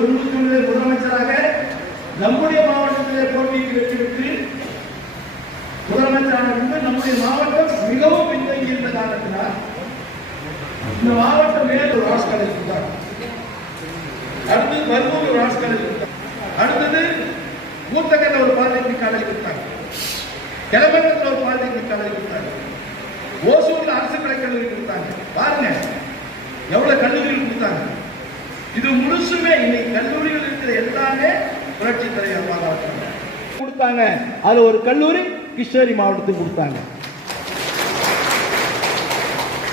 1991 முதலமைச்சராக நம்முடைய மாவட்டத்திலே போட்டிக்கு வெற்றி பெற்று முதலமைச்சரான நம்முடைய மாவட்டம் மிகவும் பின்தங்கி இருந்த காரணத்தினால் இந்த மாவட்டம் மேல் ஒரு ஆர்ட்ஸ் காலேஜ் கொடுத்தாங்க. அடுத்தது மருத்துவ ஒரு ஆர்ட்ஸ் காலேஜ் கொடுத்தாங்க. அடுத்தது மூத்தகல்ல ஒரு பாலிடெக்னிக் காலேஜ் கொடுத்தாங்க. கிளம்பரத்தில் ஒரு பாலிடெக்னிக் காலேஜ் கொடுத்தாங்க. ஓசூர்ல அரசு கலைக்கல்லூரி கொடுத்தாங்க. பாருங்க எவ்வளவு கல்லூரிகள் கொடுத்தாங்க. இது முழுசுமே இன்னைக்கு கல்லூரிகள் இருக்கிற எல்லாமே புரட்சி தலைவர் மாவட்டம் கொடுத்தாங்க. அதுல ஒரு கல்லூரி கிருஷ்ணகிரி மாவட்டத்துக்கு கொடுத்தாங்க.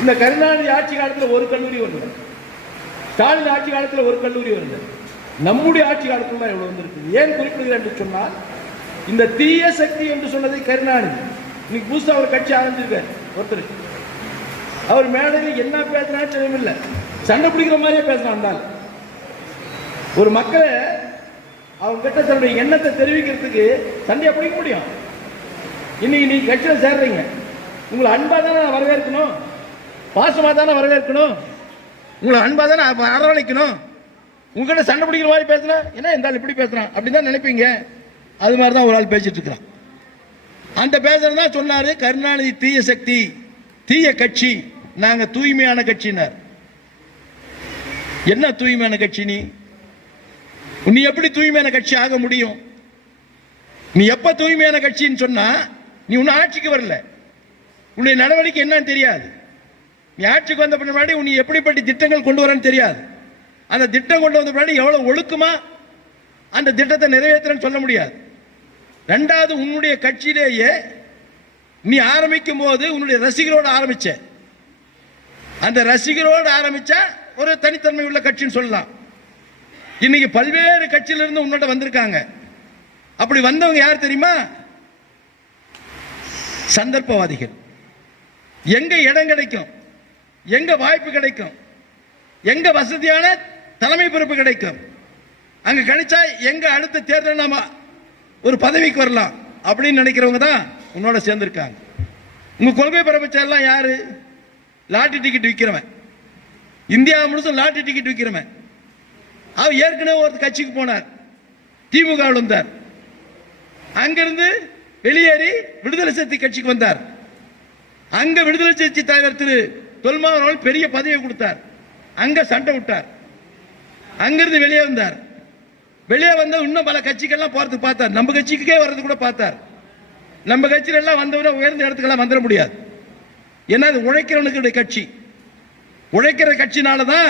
இந்த கருணாநிதி ஆட்சி காலத்தில் ஒரு கல்லூரி வரல, ஸ்டாலின் ஆட்சி காலத்தில் ஒரு கல்லூரி வரல, நம்முடைய ஆட்சி காலத்தில் தான் எவ்வளவு வந்திருக்கு. ஏன் குறிப்பிடுகிறேன் என்று சொன்னால், இந்த தீய சக்தி என்று சொன்னதை கருணாநிதி இன்னைக்கு புதுசா ஒரு கட்சி ஆரம்பிச்சிருக்காரு. ஒருத்தர் அவர் மேடையில் என்ன பேசுறான்னு தெரியவில்லை, சண்டை பிடிக்கிற மாதிரியே பேசுறான். ஒரு மக்களை அவங்க கிட்ட தன்னுடைய எண்ணத்தை தெரிவிக்கிறதுக்கு சண்டையை பிடிக்க முடியும். இன்னைக்கு நீங்க கட்சியில் சேர்றீங்க, உங்களை அன்பா தானே வரவேற்கணும், பாசமா தானே வரவேற்கணும், உங்களை அன்பா தானே அரவணைக்கணும். உங்ககிட்ட சண்டை பிடிக்கிற மாதிரி பேசுறேன், என்ன இந்த ஆள் இப்படி பேசுறான் அப்படின்னு தான் நினைப்பீங்க. அது மாதிரி தான் ஒரு ஆள் பேசிட்டு இருக்கிறான். அந்த பேசுறதா சொன்னாரு கருணாநிதி தீய சக்தி, தீய கட்சி, நாங்க தூய்மையான கட்சினார். என்ன தூய்மையான கட்சி? நீ எப்படி தூய்மையான கட்சி ஆக முடியும்? நீ எப்ப தூய்மையான கட்சின்னு சொன்னா, நீ உன்ன ஆட்சிக்கு வரல, உன்னுடைய நடவடிக்கை என்னன்னு தெரியாது. நீ ஆட்சிக்கு வந்த பின்னாடி உன்னை எப்படிப்பட்ட திட்டங்கள் கொண்டு வரன்னு தெரியாது. அந்த திட்டம் கொண்டு வந்த பின்னாடி எவ்வளவு ஒழுக்கமா அந்த திட்டத்தை நிறைவேற்றுறன்னு சொல்ல முடியாது. ரெண்டாவது, உன்னுடைய கட்சியிலேயே நீ ஆரம்பிக்கும் போது உன்னுடைய ரசிகரோடு ஆரம்பிச்ச, அந்த ரசிகரோடு ஆரம்பிச்சா ஒரு தனித்தன்மை உள்ள கட்சின்னு சொல்லலாம். இன்னைக்கு பல்வேறு கட்சியிலிருந்து உன்னோட வந்திருக்காங்க. அப்படி வந்தவங்க யார் தெரியுமா? சந்தர்ப்பவாதிகள். எங்க இடம் கிடைக்கும், எங்க வாய்ப்பு கிடைக்கும், எங்க வசதியான தலைமை பொறுப்பு கிடைக்கும், அங்க கிடைச்சா எங்க அடுத்த தேர்தல் நாம ஒரு பதவிக்கு வரலாம் அப்படின்னு நினைக்கிறவங்க தான் உன்னோட சேர்ந்திருக்காங்க. உங்க கொள்கை பரப்புச்ச எல்லாம் யாரு? லாட்டரி டிக்கெட் விற்கிறவன், இந்தியா முழுசும் லாட்டரி டிக்கெட் விற்கிறவன். அவர் ஏற்கனவே ஒரு கட்சிக்கு போனார், திமுக வந்தார், அங்கிருந்து வெளியேறி விடுதலை சிறுத்தை கட்சிக்கு வந்தார். அங்க விடுதலை சிறுத்தை தலைவர் திரு தொல்மாவன் அவர்கள் பெரிய பதவியை கொடுத்தார், அங்க சண்டை விட்டார், அங்கிருந்து வெளியே வந்தார். வெளியே வந்த இன்னும் பல கட்சிகள்லாம் போறதுக்கு பார்த்தார், நம்ம கட்சிக்கே வர்றது கூட பார்த்தார். நம்ம கட்சியில எல்லாம் வந்தவரை உயர்ந்த இடத்துக்கெல்லாம் வந்துட முடியாது. ஏன்னா அது உழைக்கிறவனுக்கு கட்சி, உழைக்கிற கட்சினாலதான்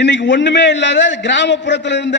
இன்னைக்கு ஒண்ணுமே இல்லாத கிராமப்புறத்தில் இருந்த